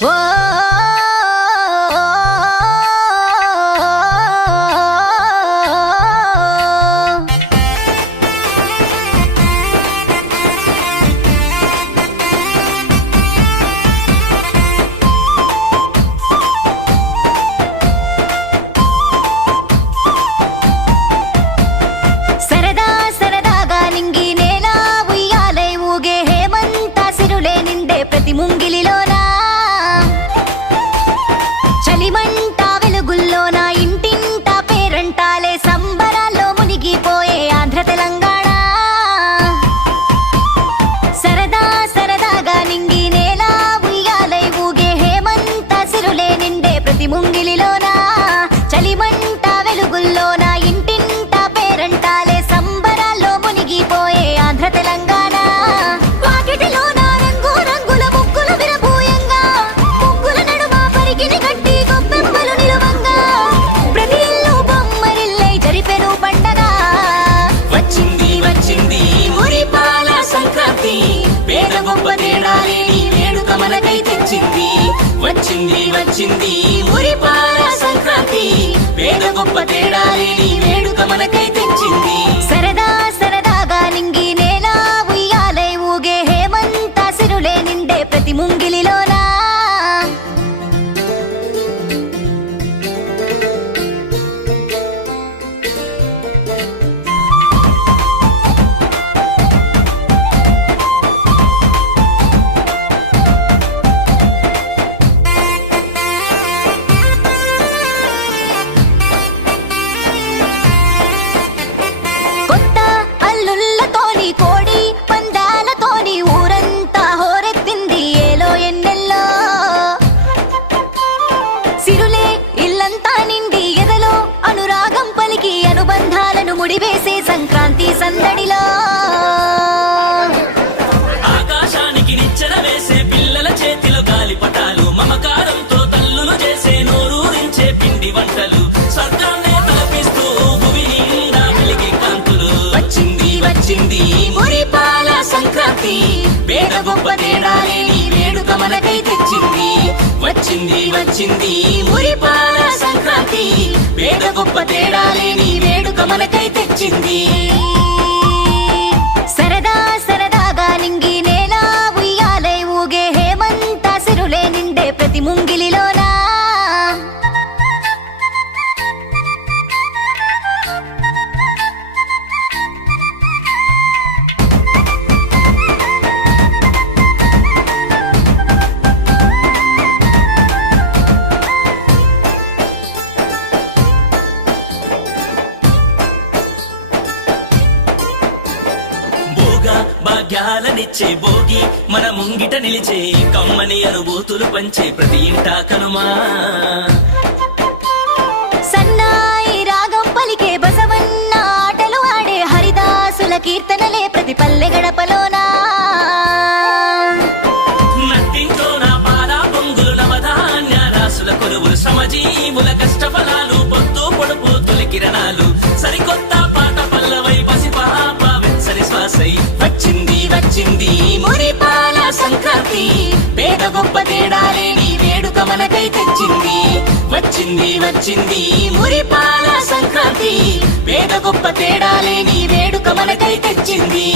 我 వచ్చింది. మురిపాల సంక్రాంతి పేద గొప్ప తేడా లేని వేడుక మనకై తెచ్చింది. వచ్చింది వచ్చింది మురిపాల సంక్రాంతి పేద గొప్ప తేడా లేని వేడుక మనకై తెచ్చింది. సరదా సరదాగా నింగి నేల ఉయ్యాలై ఊగే హేమంత సిరులే నిండే ప్రతి ముంగిలిలోనా గొప్ప తేడా నీ వేడుక మనకై తెచ్చింది. వచ్చింది వచ్చింది మురిపాల సంక్రాంతి. పేద గొప్ప తేడా నీ వేడుక మనకై తెచ్చింది. భాగ్యాలనిచ్చే భోగి మన ముంగిట నిలిచే కమ్మని అనుభూతులు పంచే ప్రతి ఇంటా కనుమా. సన్నాయి రాగం పలికే బసవన్న ఆటలు ఆడే హరిదాసుల కీర్తనలే ప్రతి పల్లె గడపలోనా. నట్టింట్లో నా పాల పొంగులు నవధాన్య రాసుల కొలువులు శ్రమజీవుల కష్టఫలాలు సంక్రాంతి పేద గొప్ప తేడాలే లేని వేడుక మనకై తెచ్చింది. వచ్చింది వచ్చింది మురిపాల సంక్రాంతి. పేద గొప్ప తేడాలే లేని వేడుక మనకై తెచ్చింది.